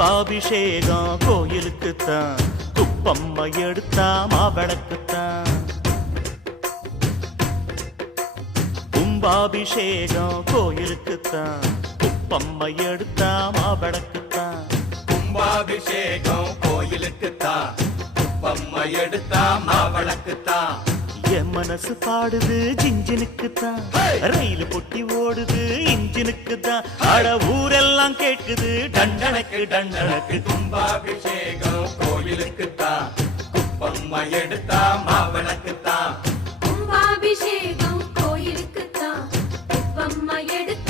கும்பாபிஷேகம் கோயிலுக்குத்தான், குப்பம்மா எடுத்தா மாவிளக்குத்தான். கும்பாபிஷேகம் கோயிலுக்குத்தான், குப்பம்மா எடுத்தா மாவிளக்குத்தான். கும்பாபிஷேகம் கோயிலுக்குத்தான், குப்பம்மா எடுத்தா மாவிளக்குத்தான். என் மனசு பாடுது ஜிஞ்சினுக்குத்தான், ரயில் பொட்டி ஓடுது இன்ஜினுக்குத்தான். அட ஊரெல்லாம் கேட்குது டண்டனக்கு டண்டனக்கு. கும்பாபிஷேகம் கோயிலுக்குத்தான், குப்பம்மா எடுத்தா மாவிளக்குத்தான். கும்பாபிஷேகம் கோயிலுக்குத்தான், குப்பம்மா எடுத்தா